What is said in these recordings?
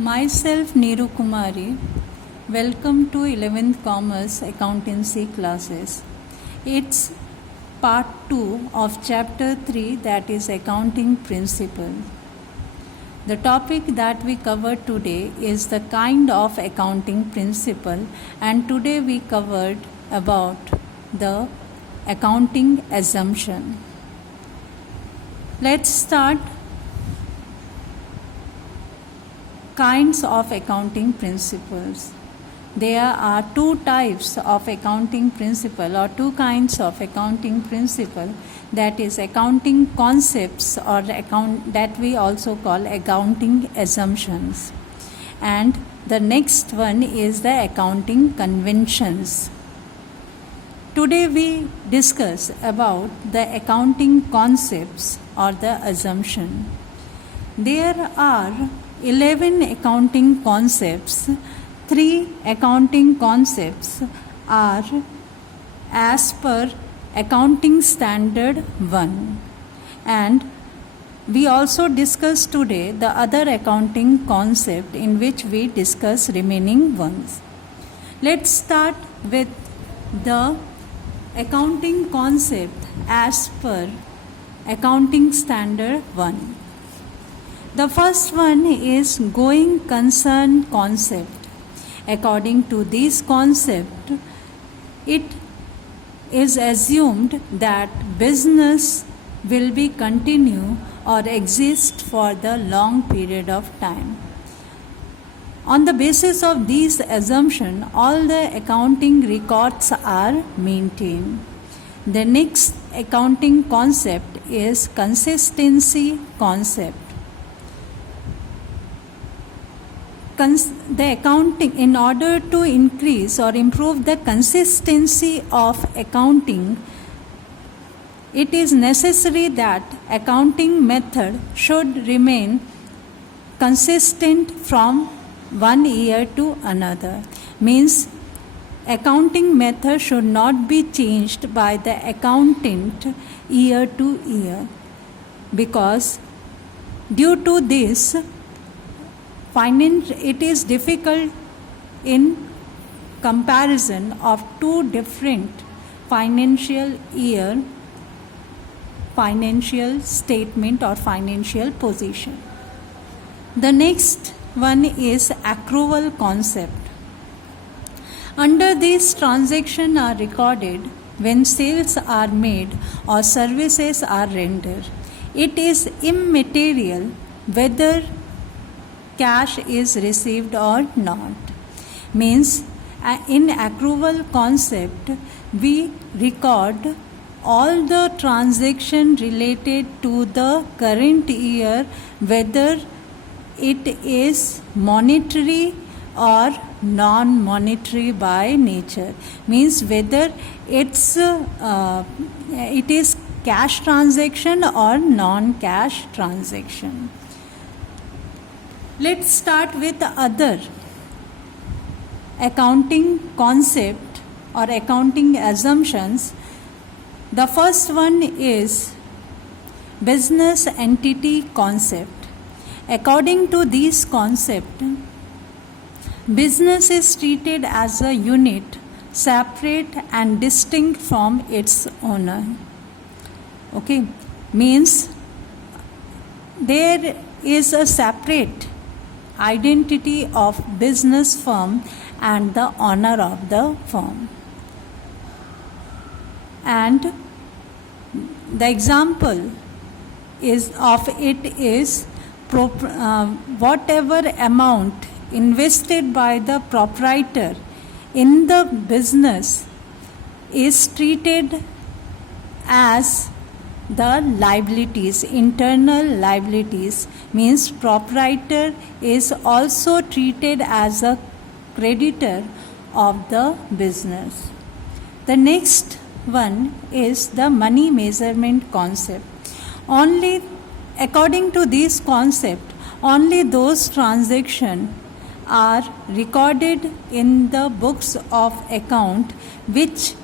Myself Neeru Kumari. Welcome to 11th Commerce Accountancy classes. It's part 2 of chapter 3, that is accounting principle. The topic that we cover today is the kind of accounting principle, and today we covered about the accounting assumption. Let's start. Kinds of accounting principles. There are two types of accounting principle or two kinds of accounting principle, that is accounting concepts or that we also call accounting assumptions, and the next one is the accounting conventions. Today we discuss about the accounting concepts or the assumption. There are 11 accounting concepts. 3 accounting concepts are as per Accounting Standard 1, and we also discuss today the other accounting concept in which we discuss remaining ones. Let's start with the accounting concept as per Accounting Standard 1. The first one is going concern concept. According to this concept, it is assumed that business will be continue or exist for the long period of time. On the basis of this assumption, all the accounting records are maintained. The next accounting concept is consistency concept. The accounting, in order to increase or improve the consistency of accounting, it is necessary that accounting method should remain consistent from one year to another. Means accounting method should not be changed by the accountant year to year, because due to this it is difficult in comparison of two different financial year, financial statement or financial position. The next one is accrual concept. Under this, transactions are recorded when sales are made or services are rendered. It is immaterial whether cash is received or not. Means in accrual concept, we record all the transaction related to the current year, whether it is monetary or non-monetary by nature. Means whether it is cash transaction or non-cash transaction. Let's start with the other accounting concept or accounting assumptions. The first one is business entity concept. According to this concept, business is treated as a unit, separate and distinct from its owner. Okay, means there is a separate identity of business firm and the owner of the firm. And the example is whatever amount invested by the proprietor in the business is treated as the liabilities, internal liabilities. Means proprietor is also treated as a creditor of the business. The next one is the money measurement concept. Only according to this concept, only those transactions are recorded in the books of account which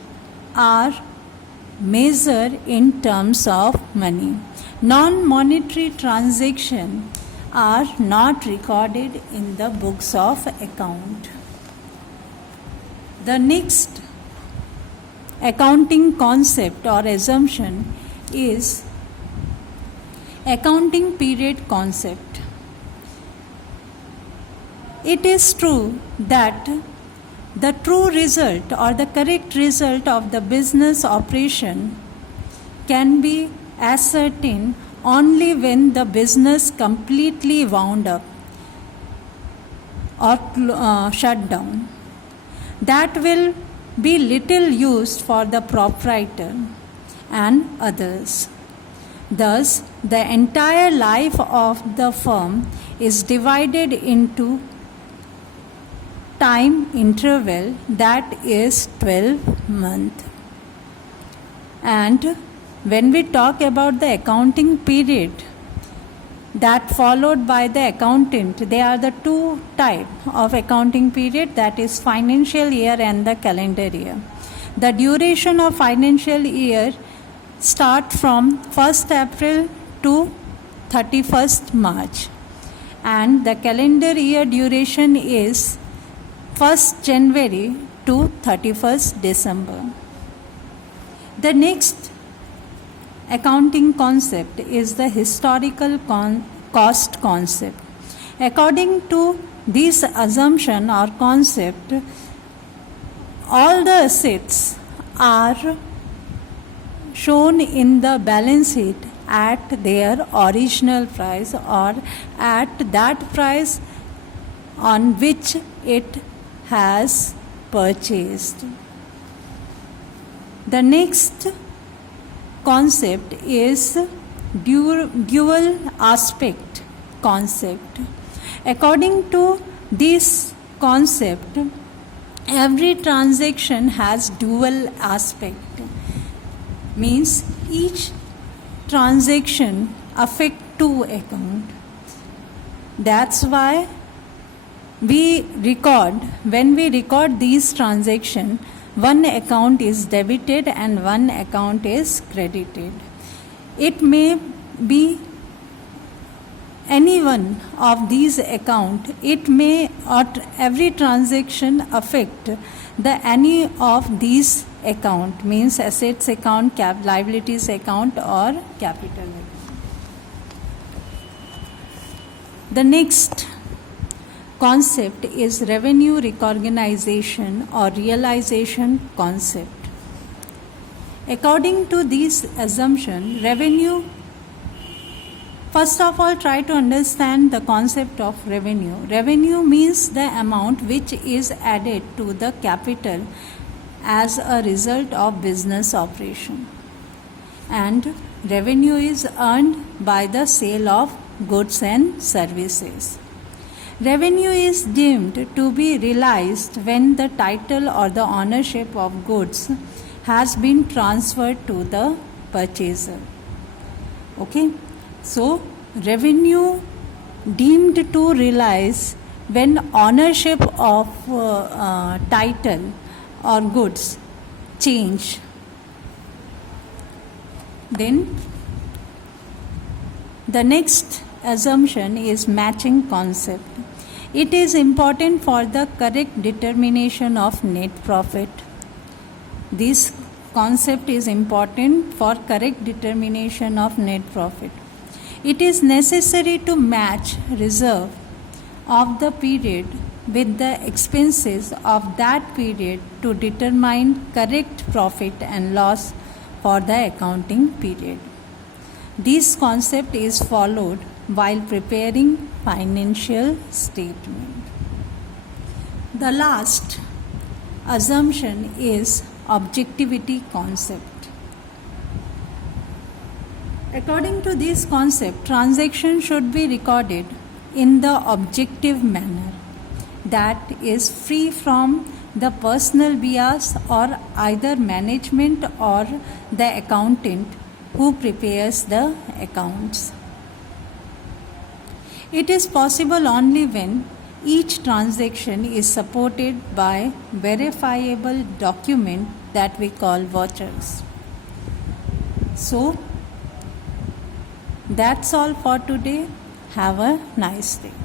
are measured in terms of money. Non-monetary transactions are not recorded in the books of account. The next accounting concept or assumption is accounting period concept. It is true that the true result or the correct result of the business operation can be ascertained only when the business completely wound up or shut down. That will be little used for the proprietor and others. Thus, the entire life of the firm is divided into time interval, that is 12 months. And when we talk about the accounting period that followed by the accountant, there are the two types of accounting period, that is financial year and the calendar year. The duration of financial year start from 1st April to 31st March, and the calendar year duration is 1st January to 31st December. The next accounting concept is the historical cost concept. According to this assumption or concept, all the assets are shown in the balance sheet at their original price or at that price on which it has purchased. The next concept is dual aspect concept. According to this concept, every transaction has dual aspect. Means each transaction affect two accounts. That's why when we record these transactions, one account is debited and one account is credited. It may be any one of these accounts. It may, or every transaction affect any of these account, means assets account, liabilities account or capital account. The next concept is revenue recognition or realization concept. According to this assumption, revenue, first of all, try to understand the concept of revenue. Revenue means the amount which is added to the capital as a result of business operation. And revenue is earned by the sale of goods and services. Revenue is deemed to be realized when the title or the ownership of goods has been transferred to the purchaser. Okay, so revenue deemed to realize when ownership of title or goods change. Then the next assumption is matching concept. It is important for the correct determination of net profit. This concept is important for correct determination of net profit. It is necessary to match reserve of the period with the expenses of that period to determine correct profit and loss for the accounting period. This concept is followed while preparing financial statement. The last assumption is objectivity concept. According to this concept, transaction should be recorded in the objective manner, that is free from the personal bias or either management or the accountant who prepares the accounts. It is possible only when each transaction is supported by verifiable document that we call vouchers. So, that's all for today. Have a nice day.